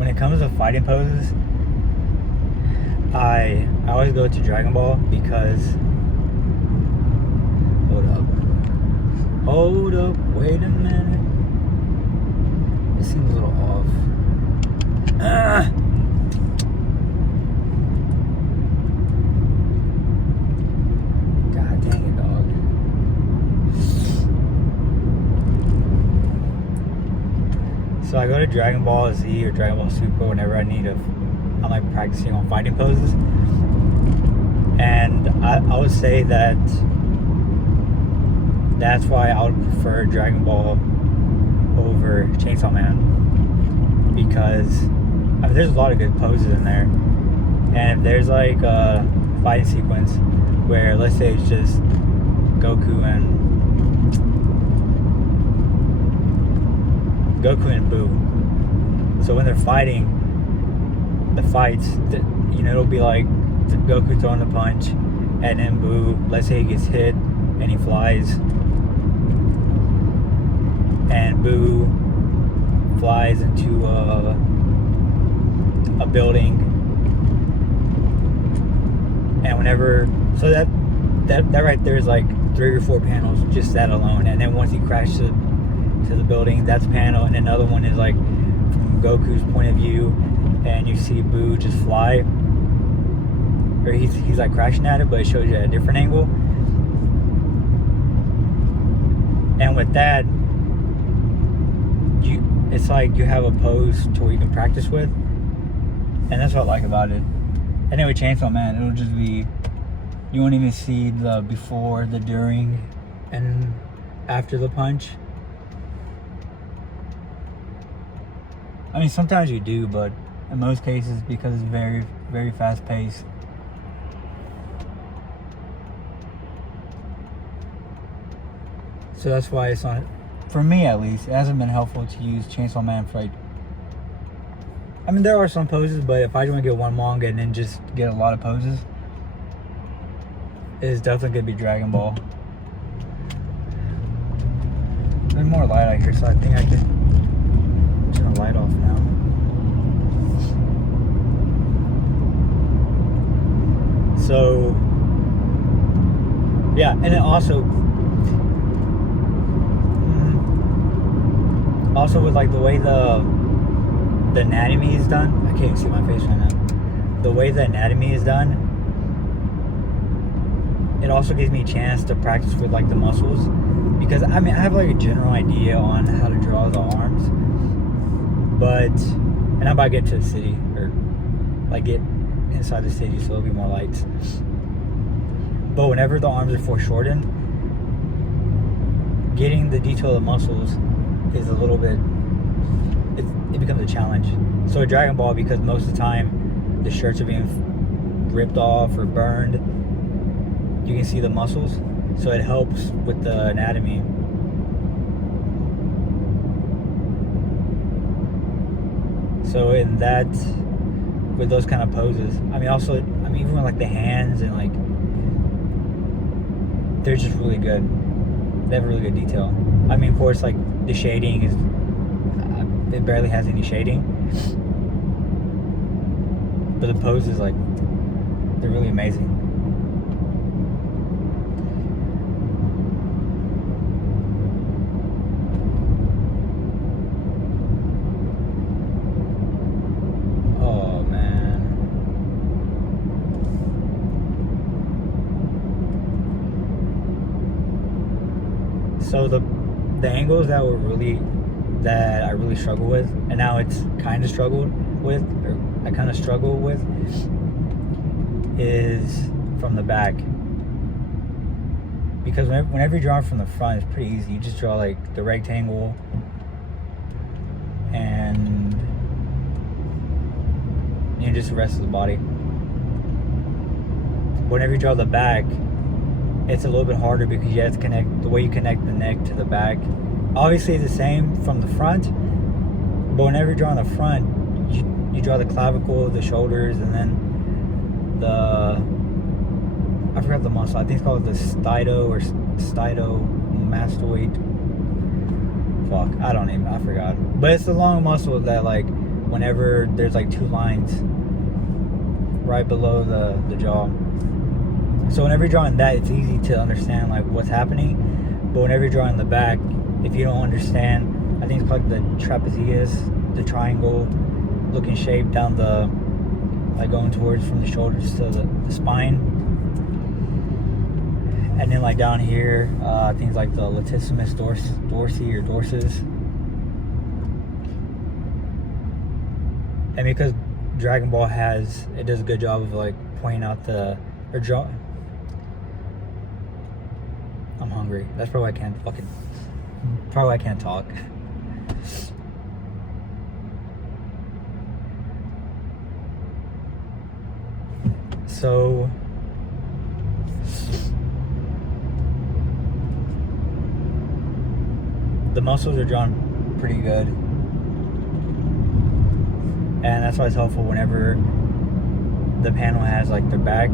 when it comes to fighting poses, I always go to Dragon Ball because hold up, wait a minute. It seems a little off. God dang it, dog. So I go to Dragon Ball Z or Dragon Ball Super whenever I'm like practicing on fighting poses. And I would say that's why I would prefer Dragon Ball over Chainsaw Man, because I mean, there's a lot of good poses in there. And if there's like a fighting sequence where, let's say, it's just Goku and Boo, so when they're fighting, the fights, it'll be like Goku throwing a punch, and then Boo, let's say he gets hit and he flies, and Boo flies into a building, and so that right there is like 3 or 4 panels, just that alone. And then once he crashes to the building, that's a panel, and another one is like from Goku's point of view, and you see Boo just fly, or he's like crashing at it, but it shows you at a different angle. And with that, it's like you have a pose to where you can practice with, and that's what I like about it. And then with Chainsaw Man, it'll just be, you won't even see the before, the during, and after the punch. I mean, sometimes you do, but in most cases, because it's very, very fast paced, so that's why it's not, for me at least, it hasn't been helpful to use Chainsaw Man for like, I mean, there are some poses, but if I just want to get one manga and then just get a lot of poses, it's definitely going to be Dragon Ball. There's more light out here, so I think I can turn the light off now. So, yeah, and then also with like the way the anatomy is done, I can't even see my face right now. The way the anatomy is done, it also gives me a chance to practice with like the muscles, because I mean, I have like a general idea on how to draw the arms, and I'm about to get to the city, or like get inside the city, so there'll be more lights. But whenever the arms are foreshortened, getting the detail of the muscles is a little bit, it becomes a challenge. So Dragon Ball, because most of the time the shirts are being ripped off or burned, you can see the muscles, so it helps with the anatomy. So with those kind of poses, I mean, even with like the hands, and like, they're just really good. They have really good detail. I mean, of course, like the shading is, it barely has any shading, but the poses, like, they're really amazing. Oh man. So the angles that I really struggle with, and now it's kind of struggled with, or I kind of struggle with, is from the back. Because whenever you draw from the front, it's pretty easy. You just draw like the rectangle, and just the rest of the body. Whenever you draw the back, it's a little bit harder, because you have to connect, the way you connect the neck to the back, obviously it's the same from the front, but whenever you draw on the front, you draw the clavicle, the shoulders, and then I forgot the muscle, I think it's called the stylomastoid, I forgot, but it's the long muscle that like whenever there's like two lines right below the jaw. So whenever you're drawing that, it's easy to understand like what's happening. But whenever you're drawing the back, if you don't understand, I think it's called the trapezius, the triangle looking shape down the, like going towards from the shoulders to the spine. And then like down here, things like the latissimus dorsi or dorsus. And because Dragon Ball it does a good job of like pointing out I'm hungry. That's probably why I can't talk. So the muscles are drawn pretty good, and that's why it's helpful whenever the panel has like their back.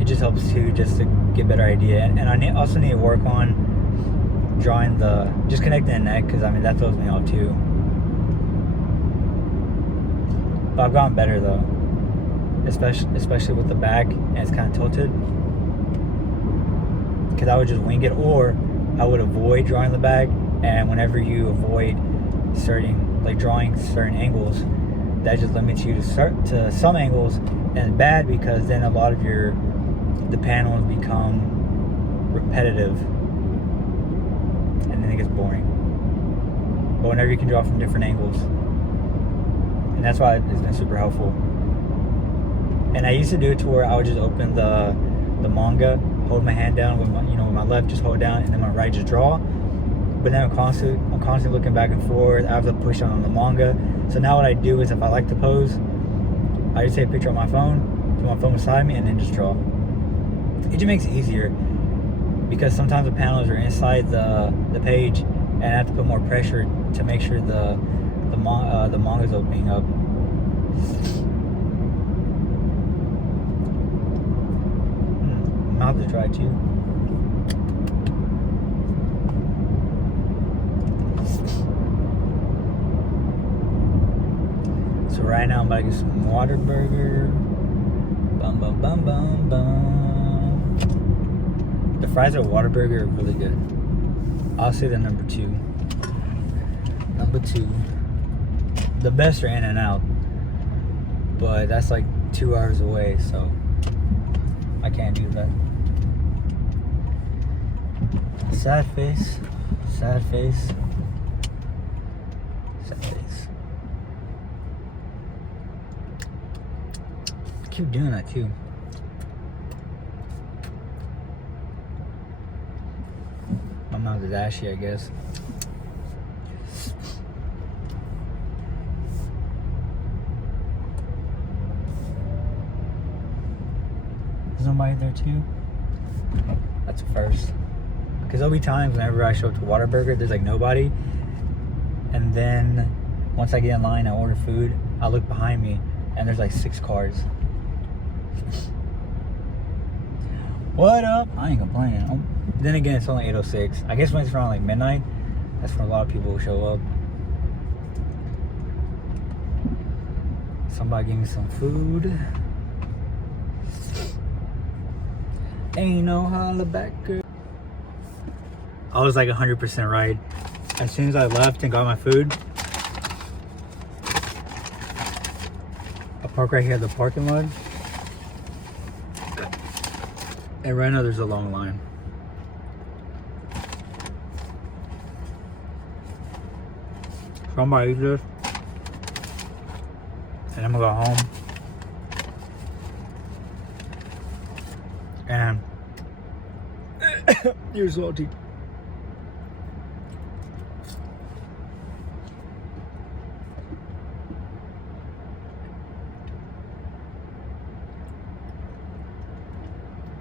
It just helps too, just to get a better idea. And I also need to work on drawing just connecting the neck, because I mean that throws me off too. But I've gotten better though, especially with the back, and it's kind of tilted. Because I would just wing it, or I would avoid drawing the back. And whenever you avoid drawing certain angles, that just limits you to some angles, and it's bad because then a lot of the panels become repetitive, and then it gets boring. But whenever you can draw from different angles, and that's why it's been super helpful. And I used to do it to where I would just open the manga, hold my hand down with with my left, just hold it down, and then my right just draw. But then I'm constantly looking back and forth. I have to push on the manga. So now what I do is, if I like to pose, I just take a picture on my phone, put my phone beside me, and then just draw. It just makes it easier, because sometimes the panels are inside the page, and I have to put more pressure to make sure the manga's opening up. Mouth is dry too. So right now I'm about to get some Whataburger. Bum bum bum bum bum. The fries at Whataburger are really good. I'll say the number 2. Number 2. The best are In-N-Out, but that's like 2 hours away, so I can't do that. Sad face. Sad face. Sad face. I keep doing that too. My mouth is ashy, I guess. Is somebody there too? That's a first. Because there'll be times whenever I show up to Whataburger, there's like nobody. And then once I get in line, I order food, I look behind me, and there's like 6 cars. What up? I ain't complaining. Then again, it's only 8:06. I guess when it's around like midnight, that's when a lot of people will show up. Somebody give me some food. Ain't no holla back, girl. I was like 100% right. As soon as I left and got my food, I park right here at the parking lot. And right now there's a long line. So I'm gonna eat this, and I'm gonna go home. And you're salty.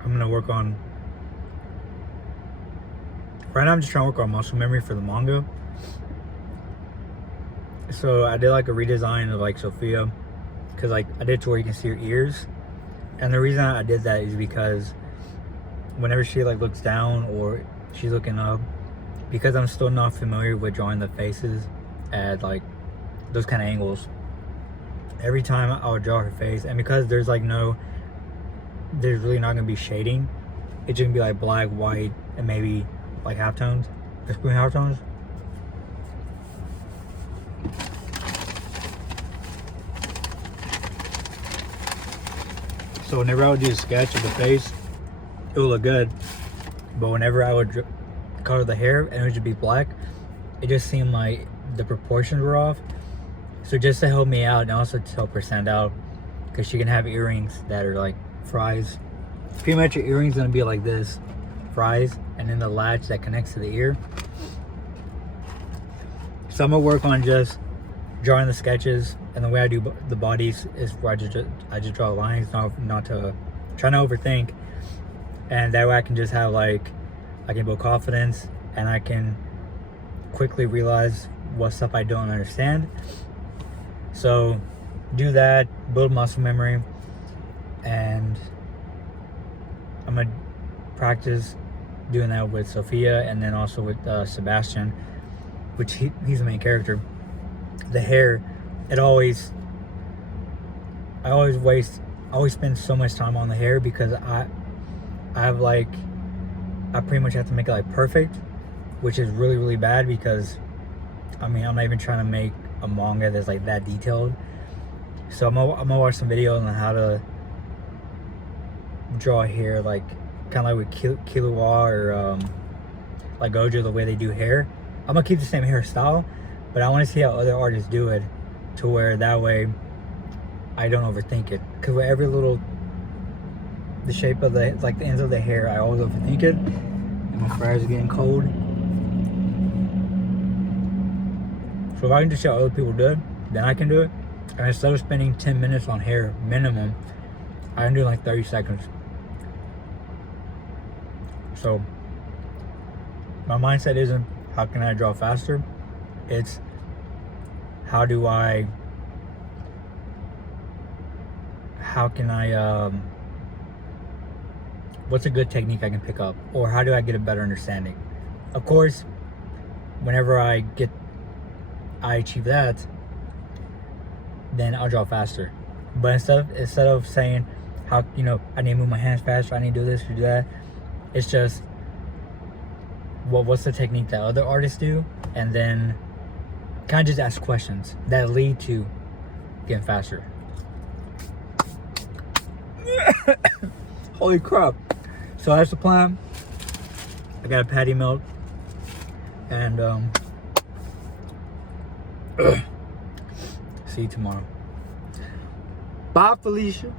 I'm gonna work on. Right now, I'm just trying to work on muscle memory for the manga. So I did like a redesign of like Sophia, because like I did to where you can see her ears. And the reason I did that is because whenever she like looks down or she's looking up, because I'm still not familiar with drawing the faces at like those kind of angles. Every time I would draw her face, and because there's like there's really not gonna be shading, it's just gonna be like black, white, and maybe like halftones, extreme halftones. So whenever I would do a sketch of the face, it would look good. But whenever I would color the hair and it would just be black, it just seemed like the proportions were off. So just to help me out and also to help her stand out, because she can have earrings that are like fries. Pretty much your earring's gonna be like this, fries, and then the latch that connects to the ear. So I'm gonna work on just drawing the sketches, and the way I do the bodies is where I just draw lines, not to try to overthink, and that way I can just have like, I can build confidence and I can quickly realize what stuff I don't understand. So do that, build muscle memory, and I'm gonna practice doing that with Sophia and then also with Sebastian, which he's the main character. The hair, I always spend so much time on the hair because I pretty much have to make it like perfect, which is really, really bad because I mean, I'm not even trying to make a manga that's like that detailed. So I'm gonna watch some videos on how to draw hair, like kind of like with Killua or like Gojo, the way they do hair. I'm gonna keep the same hairstyle, but I want to see how other artists do it, to where that way I don't overthink it. Because with every little, the shape of the, like the ends of the hair, I always overthink it. And my fryers are getting cold. So if I can just see how other people do it, then I can do it. And instead of spending 10 minutes on hair minimum, I can do like 30 seconds. So my mindset isn't how can I draw faster, it's how can I what's a good technique I can pick up, or how do I get a better understanding. Of course, whenever I achieve that, then I'll draw faster. But instead of saying how, you know, I need to move my hands faster, I need to do this or do that, it's just what's the technique that other artists do, and then kind of just ask questions that lead to getting faster. Holy crap. So that's the plan. I got a patty melt, and see you tomorrow. Bye, Felicia.